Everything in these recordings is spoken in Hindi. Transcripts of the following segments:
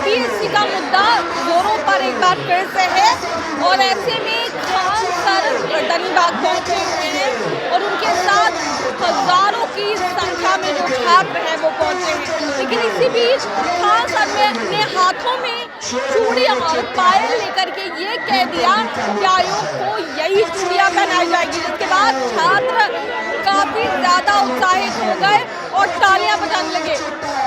यूपीएससी का मुद्दा जोरों पर एक बार फिर से है और ऐसे में खान सर दनीबाग पहुंचे हुए हैं और उनके साथ हजारों की संख्या में जो छात्र हैं वो पहुंचे हैं। लेकिन इसी बीच खान सर ने अपने हाथों में चूड़ियां और पायल लेकर के ये कह दिया कि आयोग को यही चूड़ियां पहनाई जाएगी, जिसके बाद छात्र काफी ज्यादा उत्साहित हो गए और तालियां बजाने लगे।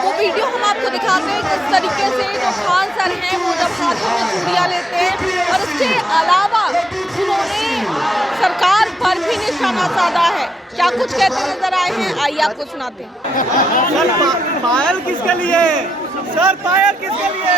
वो वीडियो हम आपको दिखाते हैं किस तरीके से जो खान सर हैं वो जब हाथों में चूड़ियां लेते हैं और इसके अलावा उन्होंने सरकार पर भी निशाना साधा है। क्या कुछ कहते नजर आए हैं, आइए आपको सुनाते हैं। सर पायल किसके लिए? सर पायल किसके लिए?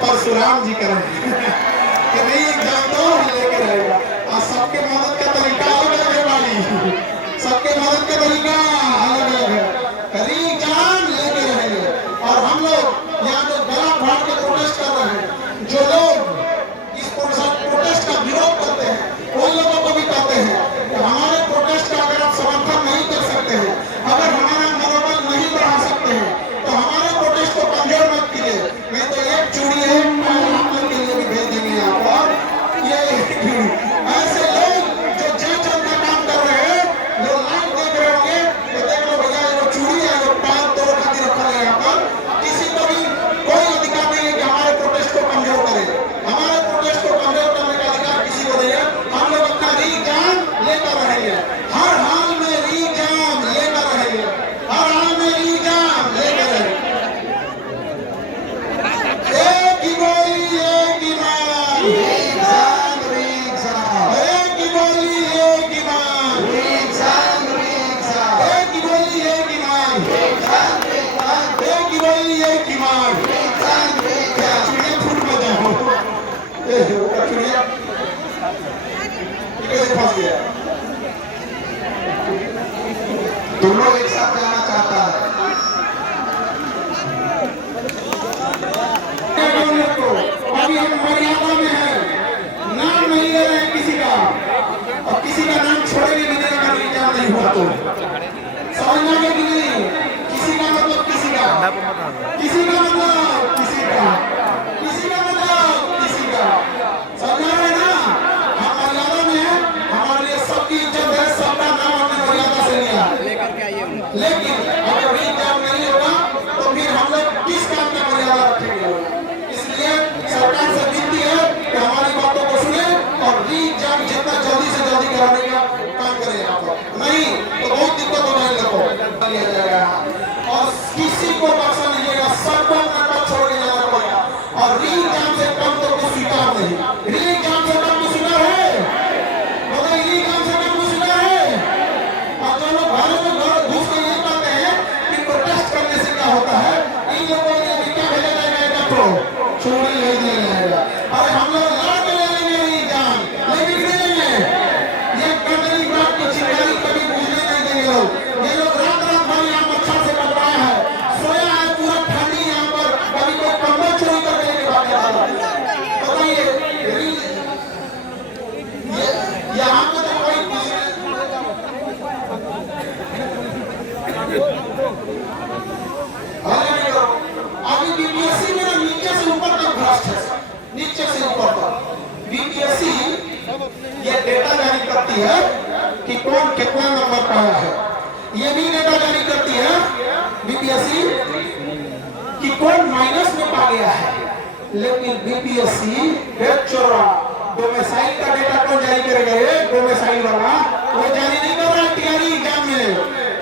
परशुराम जी करें कि नहीं एग्जाम तो लेके रहेगा और सबके मदद का तरीका अलग है वाली, सबके मदद का तरीका अलग अलग है। एग्जाम लेके रहेंगे और हम लोग यहाँ जो गला फाड़ के प्रोटेस्ट कर रहे हैं, जो लोग इस प्रोटेस्ट का विरोध करते हैं उन लोगों को भी कहते हैं कि हमारे प्रोटेस्ट का अगर आप समर्थन नहीं कर सकते हैं, अगर हमारा मनोबल नहीं बढ़ा सकते हैं तो हमारे प्रोटेस्ट को कमजोर मत कीजिए, नहीं तो एक चूड़ी है ऐसे लोग जो जन का काम कर रहे हैं, जो लाइव देख रहे होंगे तो देख लो भैया ये चूड़ी है, जो पैर तोड़ खातिर रखा है यहाँ पर, किसी को भी कोई अधिकार नहीं है कि हमारे प्रोटेस्ट को कमजोर करे। हमारे प्रोटेस्ट को कमजोर करने का अधिकार किसी को नहीं है। हम लोग अपना री-एग्जाम लेकर रहेंगे, हर हाल में री-एग्जाम लेकर रहेंगे, हर हाल में री-एग्जाम लेकर रहेंगे। एक ही गोली एक ही मान, दोनों एक साथ जाना चाहता है। अभी हम मर्यादा में हैं, नाम नहीं ले रहे हैं किसी का और किसी का नाम छोड़ेंगे भी नहीं अगर एग्जाम नहीं हुआ तो। समझना है कि नहीं? किसी का मतलब किसी का, किसी का मतलब किसी का, किसी का मतलब किसी का। समझ रहे ना? हम मर्यादा में हैं, हमारे लिए सबकी इज्जत है, सबका नाम हमने मर्यादा से लिया। लेकिन अगर री-एग्जाम नहीं होगा तो फिर हम लोग किस काम में मर्यादा रखेंगे? इसलिए सरकार से विनती है कि हमारी बातों को सुने और री-एग्जाम जितना जल्दी से जल्दी कराने का काम करें। यहाँ पर नहीं तो बहुत दिक्कत होने लगो लिया जाएगा और किसी को बख्शा नहीं जाएगा, सबको अपना पक्ष छोड़ के जाना पड़ेगा। और री-एग्जाम से कम तो कुछ स्वीकार नहीं, री-एग्जाम से कम कुछ स्वीकार है, मतलब री-एग्जाम से कम कुछ स्वीकार है। और जो लोग घरों में घर घुस के ये कहते हैं कि प्रोटेस्ट करने से क्या होता है, इन लोगों ने भी क्या भेजा जाएगा तो चोरी ले जाएगा। अरे हम लोग लड़ के ले लेंगे री-एग्जाम, लेकिन नहीं लेंगे। ये गंदगी बात की चिंगारी कभी बुझने नहीं देंगे लोग। ये लोग रात रात भर यहाँ मच्छर से कटवाया है, सोया है पूरा ठंडी यहाँ पर, कभी कोई कंबल चोरी कर लेके भाग जाता है। बताइए यहाँ पर तो कोई अभी बीपीएससी मेरा नीचे से ऊपर तक भ्रष्ट है, नीचे से ऊपर तक। बीपीएससी ये डेटा जारी करती है कि कौन कितना नंबर पाया है, ये भी डेटा जारी करती है बीपीएससी कि कौन माइनस में पा गया है। लेकिन बीपीएससी डोमेसाइल का डेटा कौन जारी करेगा? डोमेसाइल वाला वो जारी नहीं कर रहा है टीआरई एग्जाम में,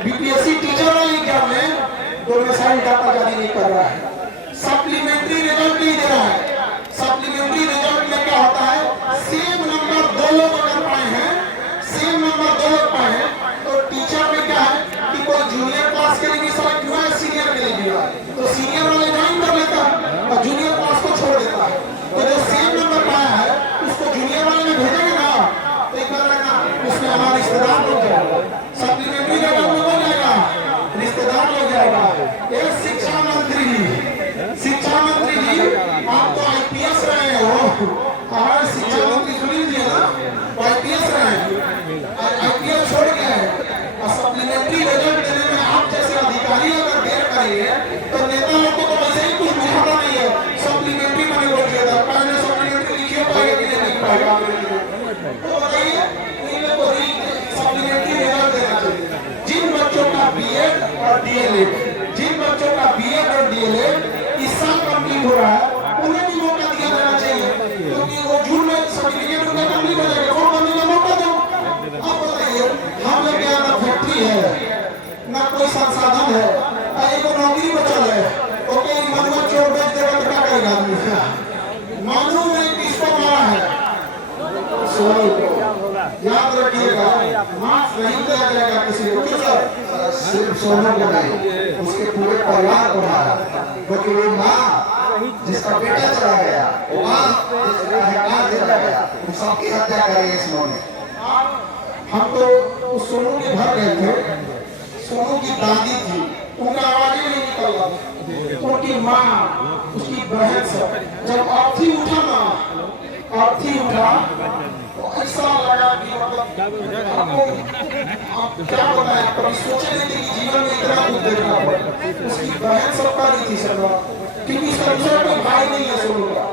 बीपीएससी टीचर वाले एग्जाम में डोमेसाइल रिजल्ट डाटा जारी नहीं कर रहा है, सप्लीमेंट्री रिजल्ट नहीं दे रहा है। सप्लीमेंट्री रिजल्ट में क्या होता है, सेम नंबर 2 लोग अगर पाए हैं, सेम नंबर 2 लोग पाए हैं, तो टीचर में क्या है कि कोई जूनियर क्लास के लिए सेलेक्ट हुआ है, सीनियर के लिए भी हुआ है, तो सीनियर वाले ज्वाइन कर लेता है और जूनियर क्लास को छोड़ देता है। तो जो सेम नंबर पाया है उसको जूनियर वाले में भेजेंगे ना, तो एक बार ना उसमें हमारा रिश्तेदार लोग जाएगा, सप्लीमेंट्री रिजल्ट में हो जाएगा, रिश्तेदार लोग जाएगा। ये शिक्षा मंत्री जी, आप तो आईपीएस रहे हो, हमारे शिक्षा मंत्री सुन लीजिए ना, तो आईपीएस रहे हैं, आईपीएस छोड़ के और सप्लीमेंट्री रिजल्ट देने में आप जैसे अधिकारी अगर देर करेंगे तो नेता लोग को तो वैसे ही कुछ बुझाता नहीं है, सप्लीमेंट्री मैंने बोल दिया था, पहले सप्लीमेंट्री लिखिए पाएगा कि नहीं पाएगा, तो बताइए इन लोगों को सप्लीमेंट्री रिजल्ट देना चाहिए। जिन बच्चों का बीएड और डीएलएड, जिन बच्चों का बीएड और डीएलएड इस साल कंप्लीट हो रहा है, उन्हें भी मौका दिया जाना चाहिए, क्योंकि वो जून में सर्टिफिकेट उनका कंप्लीट हो जाएगा, वो बनने का मौका दो। अब बताइए हम लोग के यहाँ ना फैक्ट्री है, ना कोई संसाधन है, एक नौकरी बचल है, ओके मनुआ चोर बेच देगा तो क्या करेगा आदमी। मानू ने किसको मारा है, सोनू को, याद रखिएगा, मार्क्स नहीं दिया जाएगा किसी को, क्यों सर? सिर्फ सोनू को नहीं, उसके पूरे परिवार को मारा, क्योंकि वो माँ जिसका बेटा चला गया, वो माँ जिसका अधिकार चला गया, वो सबकी हत्या करेगी इस मौके। हम तो उस सोनू के घर गए थे, सोनू की दादी थी, उनका आवाज ही नहीं निकल रहा, उनकी माँ, उसकी बहन सब, जब अर्थी उठा ना, अर्थी उठा तो ऐसा लगा कि मतलब आपको क्या बताएं, कभी सोचे नहीं थे कि जीवन में इतना कुछ देखना पड़ेगा। उसकी बहन सब का रही थी सब, क्योंकि उसका दूसरा कोई भाई नहीं है सोनू का,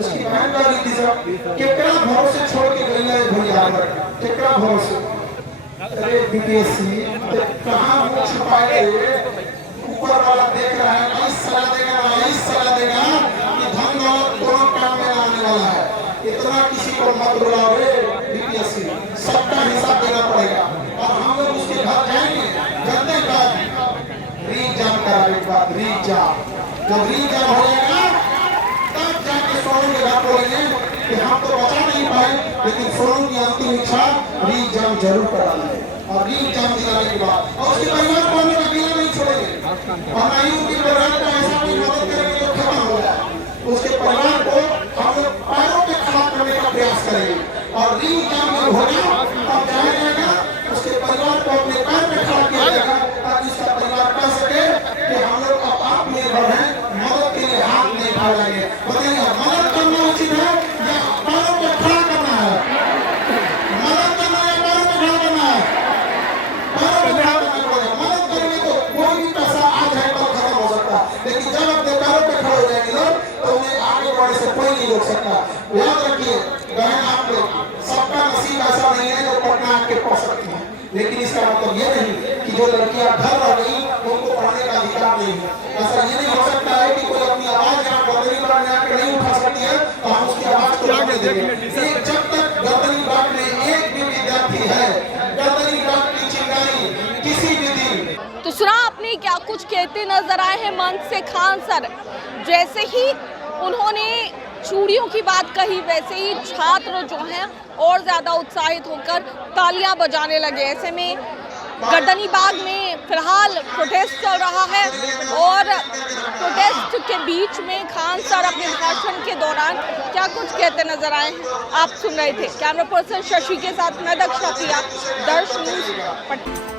उसकी बहन का रही थी सब, केकरा भरोसे छोड़ के गई है भैया, केकरा भरोसे। अरे बीपीएससी कहाँ मुँह छुपाए, ऊपर वाला देख रहा है, इस सलाह देगा कि धन दौलत दोनों काम में आने वाला है, इतना किसी को मत रुलाओ रे बीपीएससी, सबका हिसाब देना पड़ेगा। और हम लोग उसके घर जाएंगे, जानते हैं रीएग्जाम कराने के बाद, जब रीएग्जाम हो जाएगा तब जाके सोनू के घर बोलेंगे कि हम तो बचा नहीं पाए, लेकिन सोनू की अंतिम इच्छा रीएग्जाम जरूर कराना है। और रीएग्जाम दिलाने के बाद और उसके परिवार को हम लोग अकेला नहीं छोड़ेंगे, और ना ही उनके परिवार को ऐसा कोई मदद करेंगे जो खत्म हो जाए, उसके परिवार को हम लोग पैरों पे खड़ा करने का प्रयास करेंगे। और रीएग्जाम जब होगा तब जाया जाएगा, उसके परिवार को अपने पैर पे खड़ा किया जाएगा, ताकि उसका परिवार कह सके कि हम लोग अब आत्मनिर्भर हैं, मदद के लिए हाथ नहीं फैलाएंगे। बताइए मदद करना उचित है या पैरों पे खड़ा करना है? मदद करना या पैरों पे खड़ा करना है? पैरों पे खड़ा करना पड़ेगा। मदद करेंगे तो कोई भी पैसा आज है कल खत्म हो सकता है, लेकिन जब अपने पैरों पे खड़े हो जाएंगे लोग तो उन्हें आगे बढ़ने से कोई नहीं रोक सकता। याद रखिए बहन, आप लोग सबका नसीब ऐसा नहीं है जो पढ़ना आके पढ़ सकती है, लेकिन इसका मतलब ये नहीं कि जो लड़कियां घर रह गई उनको पढ़ने का अधिकार नहीं है। ऐसा ये नहीं हो सकता है कि कोई अपनी आवाज यहाँ गर्दनी बांटने आके नहीं उठा सकती है तो हम उसकी आवाज को रखने देंगे। जब तक गर्दनी बांटने एक भी विद्यार्थी है, गर्दनी बांट की चिंगारी किसी भी दिन। तो सुना आपने क्या कुछ कहते नजर आए हैं मंच से खान सर। जैसे ही उन्होंने चूड़ियों की बात कही, वैसे ही छात्र जो हैं और ज़्यादा उत्साहित होकर तालियां बजाने लगे। ऐसे में गर्दनी बाग में फिलहाल प्रोटेस्ट चल रहा है और प्रोटेस्ट के बीच में खान सर अपने भाषण के दौरान क्या कुछ कहते नजर आए हैं आप सुन रहे थे। कैमरा पर्सन शशि के साथ मैं दक्षा प्रिया, दर्श न्यूज़ पटना।